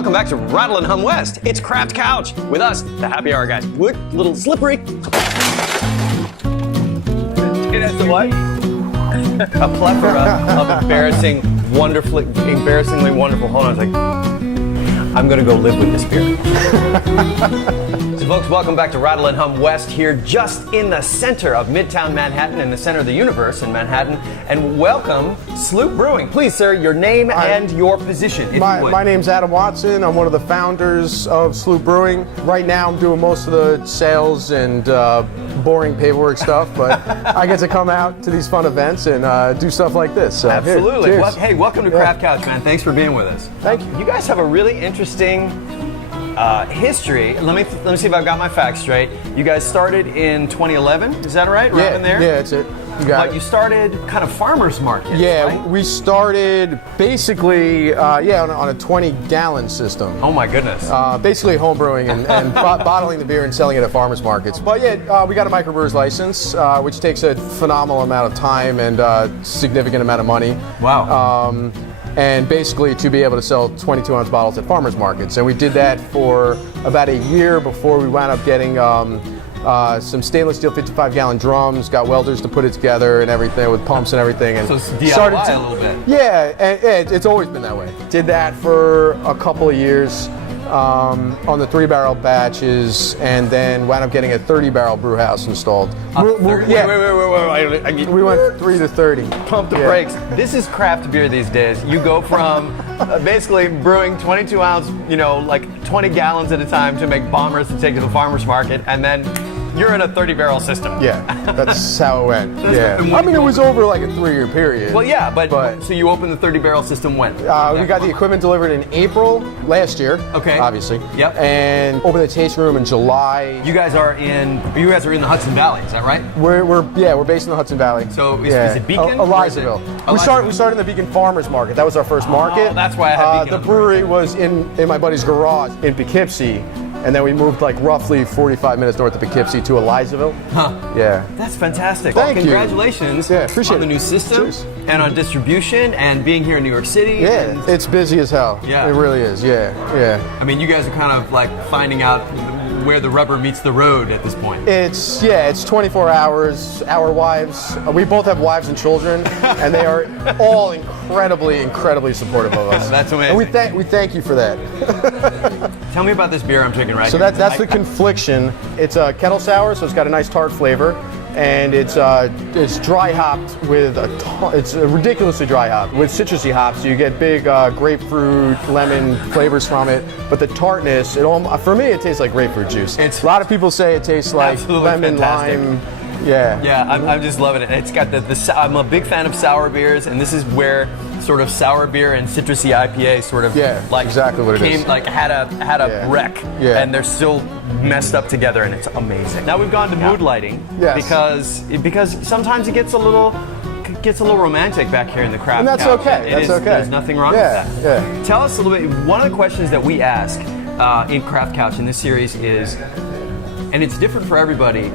welcome back to Rattle and Hum West. It's Craft Couch with us, the happy hour guys. Look, a little slippery. It has what? A plethora of embarrassingly wonderful. Hold on a second. I'm gonna go live with this beer. So folks, welcome back to Rattle and Hum West here, just in the center of Midtown Manhattan, in the center of the universe in Manhattan. And welcome, Sloop Brewing. Please, sir, your name and your position, if you would. My name's Adam Watson. I'm one of the founders of Sloop Brewing. Right now, I'm doing most of the sales and boring paperwork stuff, but I get to come out to these fun events and do stuff like this. So, absolutely. Here, well, hey, welcome to Craft Couch, man. Thanks for being with us. Thank you. You guys have a really interesting history. Let me see if I've got my facts straight. You guys started in 2011, is that right? Right in there? Yeah, that's it. But you started kind of farmers markets, right? We started basically, on a 20-gallon system. Oh my goodness. Basically home brewing and bottling the beer and selling it at farmers markets. But we got a microbrewer's license, which takes a phenomenal amount of time and significant amount of money. Wow. And basically to be able to sell 22-ounce bottles at farmers markets. And we did that for about a year before we wound up getting some stainless steel 55-gallon drums, got welders to put it together and everything with pumps and everything. And so it's DIY a little bit. Yeah, and it's always been that way. Did that for a couple of years on the 3-barrel batches, and then wound up getting a 30-barrel brew house installed. Wait. We went 3 to 30. Pump the brakes. This is craft beer these days. You go from basically brewing 22-ounce, like 20 gallons at a time to make bombers to take to the farmer's market, and then you're in a 30-barrel system. Yeah, that's how it went. I mean, it was over like a 3-year period. Well, yeah, but so you opened the 30-barrel system when? We got the equipment delivered in April last year. Okay. Obviously. Yep. And opened the tasting room in July. You guys are in the Hudson Valley, is that right? We're based in the Hudson Valley. So is it Beacon? Elizaville. We started in the Beacon Farmers Market. That was our first market. Oh, that's why I had Beacon. The brewery was in my buddy's garage in Poughkeepsie. And then we moved like roughly 45 minutes north of Poughkeepsie to Elizaville. Huh. Yeah. That's fantastic. Thank you. Congratulations on the new system. Cheers. And on distribution and being here in New York City. Yeah, it's busy as hell. Yeah. It really is, yeah. I mean, you guys are kind of like finding out where the rubber meets the road at this point. It's 24 hours. Our wives, we both have wives and children, and they are all incredibly supportive of us. That's amazing. And we thank you for that. Tell me about this beer I'm drinking right here. So that's the Confliction. It's a kettle sour, so it's got a nice tart flavor, and it's dry hopped with it's ridiculously dry hopped with citrusy hops. So you get big grapefruit, lemon flavors from it, but the tartness, for me, it tastes like grapefruit juice. A lot of people say it tastes like lemon, lime. Yeah, I'm just loving it. It's got I'm a big fan of sour beers, and this is where sort of sour beer and citrusy IPA sort of exactly what it is. Had a wreck, and they're still messed up together, and it's amazing. Now we've gone to mood lighting because sometimes it gets a little romantic back here in the craft. And that's couch. okay. That's okay. There's nothing wrong with that. Yeah. Tell us a little bit. One of the questions that we ask in Craft Couch in this series is, and it's different for everybody,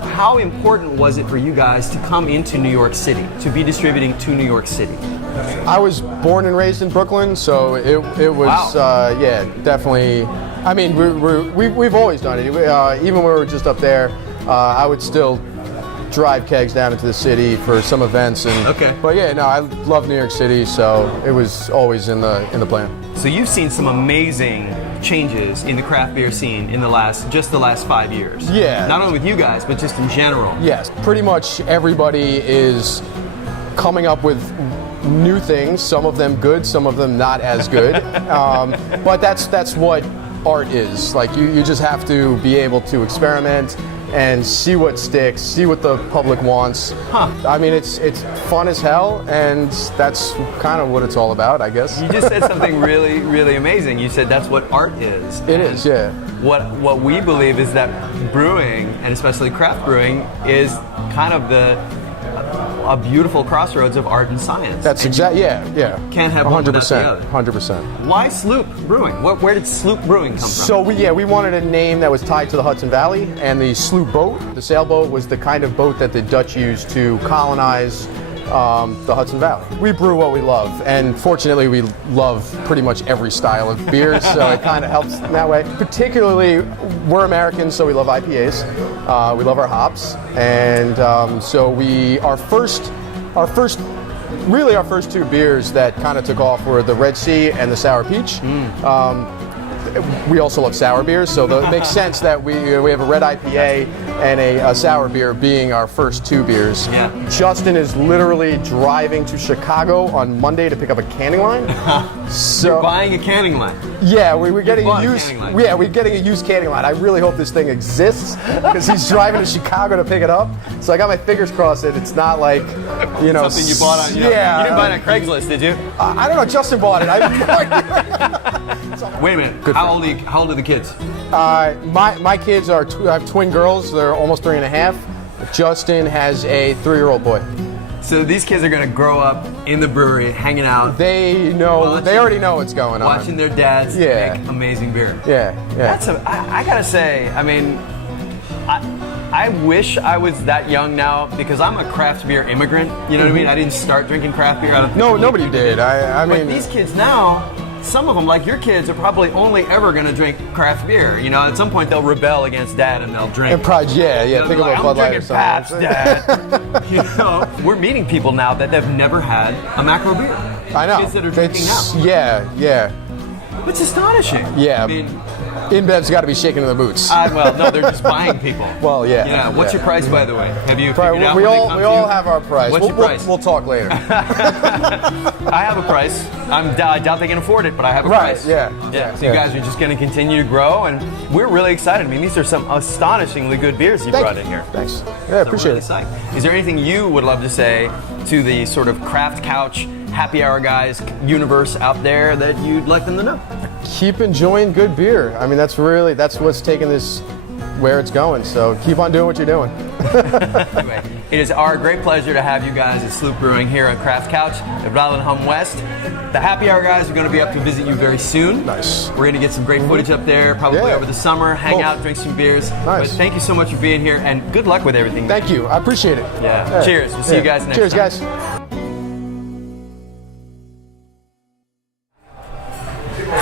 how important was it for you guys to come into New York City, to be distributing to New York City? I was born and raised in Brooklyn, so it was, definitely. I mean, we've always done it. Even when we were just up there, I would still drive kegs down into the city for some events. But I love New York City, so it was always in the plan. So you've seen some amazing changes in the craft beer scene in the last 5 years. Yeah. Not only with you guys, but just in general. Yes. Pretty much everybody is coming up with new things. Some of them good, some of them not as good. But that's what art is. Like you just have to be able to experiment and see what sticks, see what the public wants. I mean, it's fun as hell, and that's kind of what it's all about, I guess. You just said something really, really amazing. You said that's what art is. It is, yeah. What we believe is that brewing, and especially craft brewing, is kind of a beautiful crossroads of art and science. That's exactly, yeah. Can't have one without the other. 100%. Why Sloop Brewing? Where did Sloop Brewing come from? So we wanted a name that was tied to the Hudson Valley, and the sloop boat, the sailboat, was the kind of boat that the Dutch used to colonize the Hudson Valley. We brew what we love, and fortunately we love pretty much every style of beer, so it kind of helps in that way. Particularly, we're Americans, so we love IPAs. We love our hops, and so our first two beers that kind of took off were the Red Sea and the Sour Peach. We also love sour beers, so it makes sense that we have a red IPA and a sour beer being our first two beers. Yeah. Justin is literally driving to Chicago on Monday to pick up a canning line. So You're buying a canning line. yeah, we're getting bought a a used. canning line. Yeah, we're getting a used canning line. I really hope this thing exists because he's driving to Chicago to pick it up. So I got my fingers crossed that it's not like, Something you bought on. Yeah. You didn't buy it on Craigslist, did you? I don't know. Justin bought it. I have no idea. Wait a minute. How old are the kids? My kids are. I have twin girls. They're almost 3 and a half. Justin has a 3-year-old boy. So these kids are going to grow up in the brewery, hanging out, They know. They already know what's going on. watching their dads Yeah. make amazing beer. Yeah. I gotta say, I mean, I wish I was that young now because I'm a craft beer immigrant. You know what I mean? I didn't start drinking craft beer. I don't think No, many nobody people did. I But mean, these kids now, some of them, like your kids, are probably only ever going to drink craft beer. You know, at some point they'll rebel against dad and they'll drink. and probably, yeah. You know, Think they're about like, Bud I'm Light or drinking Pabst, something. Dad. You know, we're meeting people now that they've never had a macro beer. I know. Kids that are drinking It's- now. Yeah. It's astonishing. Yeah. I mean, InBev's got to be shaking in the boots. well, no, they're just buying people. Well, yeah. Yeah. What's your price, by the way? Have you Right, figured out we when they all come we to all you? have our price. What's your price? We'll talk later. I have a price. I doubt they can afford it, but I have a Right, price. yeah. So you guys are just going to continue to grow, and we're really excited. I mean, these are some astonishingly good beers you brought in here. Thanks. Yeah, So we're appreciate really it. psyched. Is there anything you would love to say to the sort of craft couch, happy hour guys universe out there that you'd like them to know? Keep enjoying good beer. I mean, that's what's taking this where it's going. So keep on doing what you're doing. Anyway, it is our great pleasure to have you guys at Sloop Brewing here on Craft Couch at Rattle and Hum West. The happy hour guys are going to be up to visit you very soon. Nice. We're going to get some great footage up there, probably Yeah. over the summer, hang Cool. out, drink some beers. Nice. But thank you so much for being here, and good luck with everything. Thank you. I appreciate it. Yeah. Cheers. We'll see you guys next Cheers, time. guys.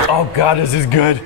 Oh God, this is good.